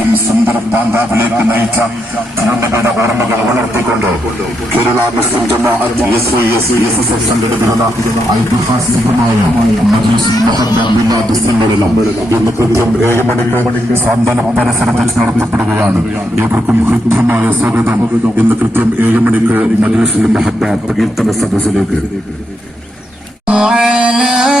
ഇന്ത്യയും സുന്ദര പാന്താവിലേക്ക് നയിച്ച തിരുനബിയുടെ ഓർമ്മകൾ വളർത്തിക്കൊണ്ട് Kerala Muslim Jamaath S Y S S S F സംഘടിപ്പിക്കുന്ന ഐതിഹാസികമായ മജീസ് മഹബില്ലാത്ത സമ്മേളനം ഇന്ന് കൃത്യം ഏഴ് മണിക്ക് സാന്ത്വന പരിസരത്ത് വെച്ച് നടത്തപ്പെടുകയാണ് ഏവർക്കും ഹൃദ്യമായ സ്വാഗതം ഇന്ന് കൃത്യം ഏഴ് മണിക്ക് മജീസ് മഹബ പ്രകീർത്തന സദസ്സിലേക്ക് على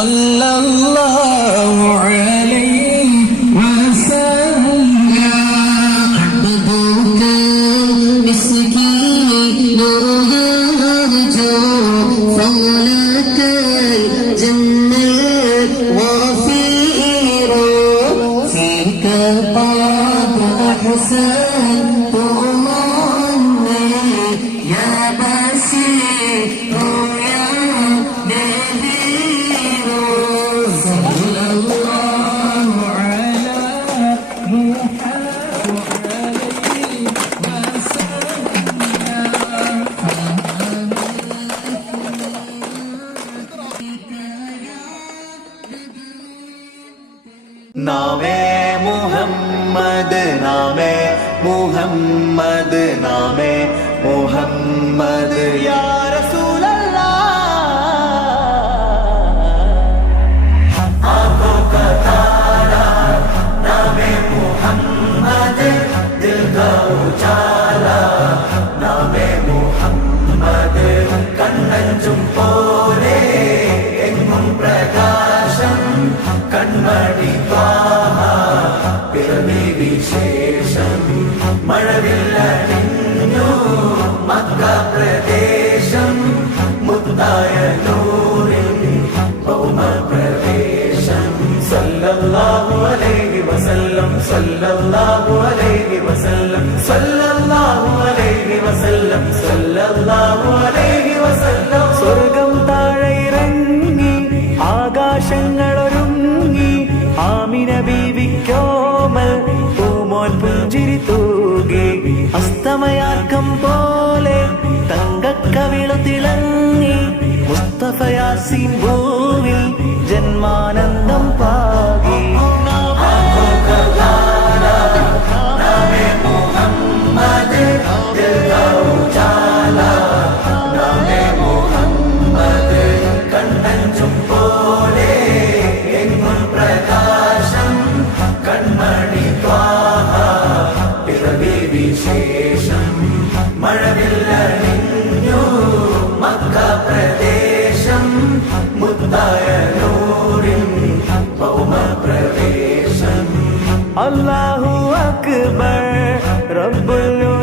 صلى الله عليه وسلم عبدك مسكين يرجو فضلك الجنة وفير فيك قد أحسنت محمد نام محمد نام محمد یا رسول اللہ۔ محمد دل کا اجالا നാമേ മുത്തായ യാ റസൂലല്ലാ സല്ലല്ലാഹു അലൈഹി വസല്ലം സല്ലല്ലാഹു അലൈഹി വസല്ലം സല്ലല്ലാഹു അലൈഹി വസല്ലം സല്ലല്ലാഹു അലൈഹി വസല്ലം. മുസ്തഫയാസിൻ ഭൂവിൽ ജന്മാനന്ദം പാകി റബ്ബുൽ ഉലാനെ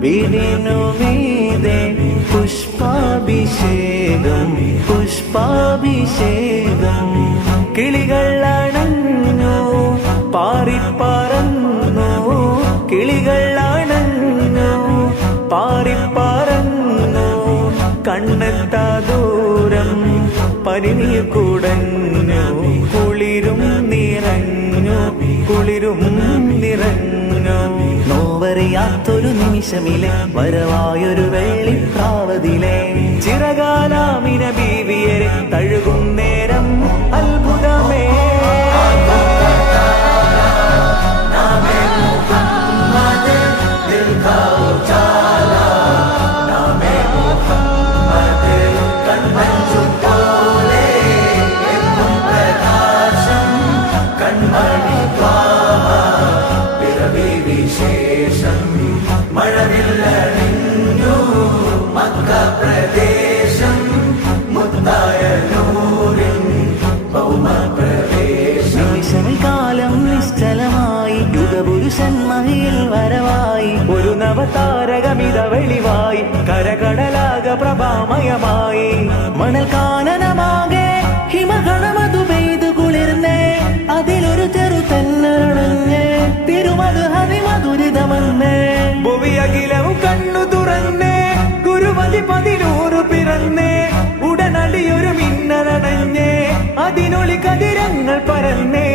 വീടിനു മീതെ പുഷ്പാഭിഷേകം പുഷ്പാഭിഷേകം. കിളികൾ അണഞ്ഞു പാറിപ്പറന്നു. കിളികൾ അണഞ്ഞു പാറിപ്പറന്നു. ദൂരം കുടഞ്ഞു കുളിരും നിറഞ്ഞു. കുളിരും നിറഞ്ഞു നോവറിയാത്തൊരു നിമിഷമിലെ വരവായൊരു വെള്ളിപ്രാവതിലെ ചിറകാലാമിന ബീവിയരെ തഴുകും മക്ക പ്രദേശം മുത്തായ നൂറിൽ നിമിഷകാലം നിശ്ചലമായി യുഗപുരുഷൻ മഹിയിൽ വരവായി. ഒരു നവതാരകമിത വെളിവായി കരകടലാക പ്രഭാമയമായി. മണൽ കാനനമാകെ ഹിമഗണമതു പെയ്തു കുളിർന്നേ. അതിലൊരു ചെറു തെന്നരണഞ്ഞ് തിരുമത് ഹരിമധുരിതമെന്ന്. അഖിലം കണ്ണു തുറന്നേ ഗുരുമതി പതിനൂറ് പിറന്നേ ഉടനടിയൊരു മിന്നലടഞ്ഞേ അതിനൊളി കതിരങ്ങൾ പരന്നേ.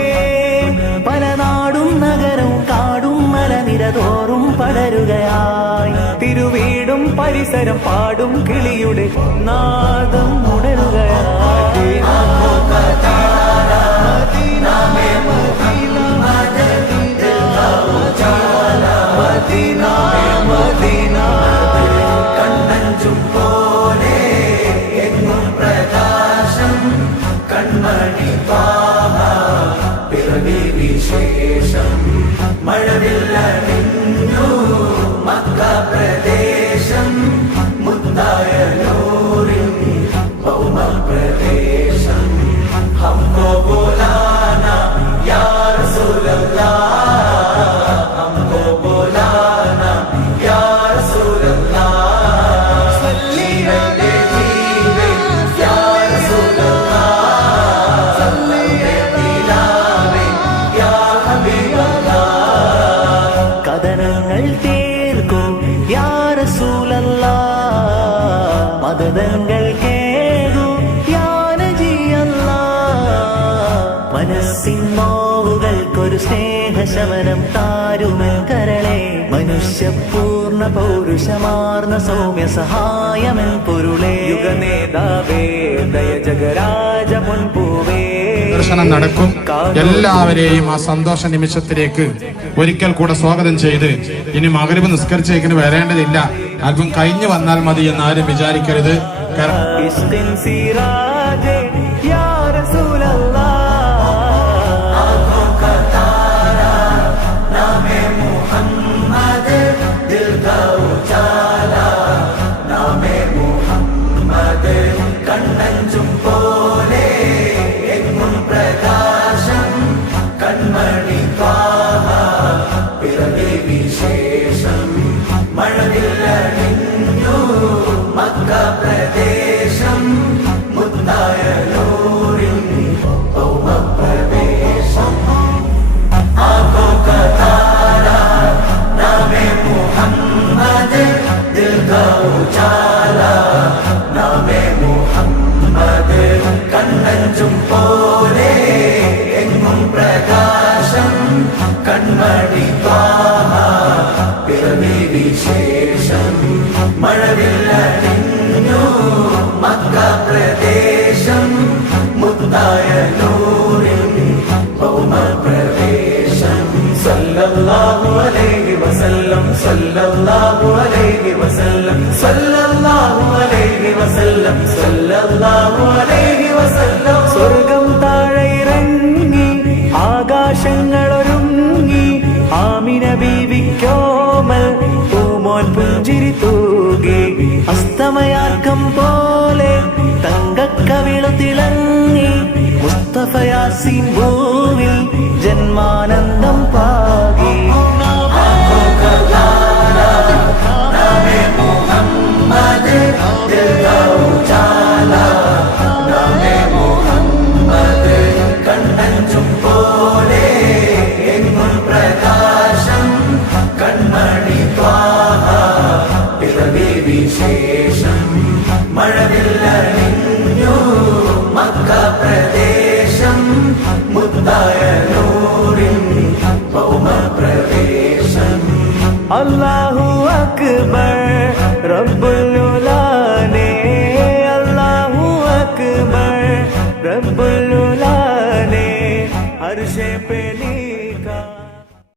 പല നാടും നഗരവും കാടും മലനിരതോറും പടരുകയായി. തിരുവീടും പരിസരം പാടും കിളിയുടെ നാദം കേകൂ യാ നജിയല്ല മനസ്സിൻ നോവുകൾക്കൊരു സ്നേഹശമനം താരുമൻ കരളെ. മനുഷ്യപൂർണ പൗരുഷമാർന്ന സൗമ്യ സഹായമൻ പൊരുളേ. യുഗനേതാവേ ദയ ജഗരാജ മുൻപൂവേ. ദർശനം നടക്കും. എല്ലാവരെയും ആ സന്തോഷ നിമിഷത്തിലേക്ക് ഒരിക്കൽ കൂടെ സ്വാഗതം ചെയ്ത് ഇനി മകരവ് നിസ്കരിച്ചേക്കിന് വരേണ്ടതില്ല. അല്പം കഴിഞ്ഞു വന്നാൽ മതി എന്ന് ആരും വിചാരിക്കരുത്. കാരണം കൺമണി പാഹ പിറവി വിശേഷം മഴവില്ലണിഞ്ഞു മക്ക പ്രദേശം. മുത്തായ നൂറിൻ ഭൗമ പ്രവേശം സല്ലല്ലാഹു അലൈഹി വസല്ലം സല്ലല്ലാഹു അലൈഹി വസല്ലം സല്ലല്ലാഹു അലൈഹി വസല്ലം സല്ലല്ലാഹു അലൈഹി വസല്ലം അസ്തമയാക്കം പോലെ തങ്കക്കവിളു തിളങ്ങി മുസ്തഫയാസിൻ ഭൂവിൽ ജന്മാനന്ദം പാകി. മുത്തായ നൂറിൻ ഭൗമ പ്രവേശം അല്ലാഹു അക്ബർ റബ്ബുൽ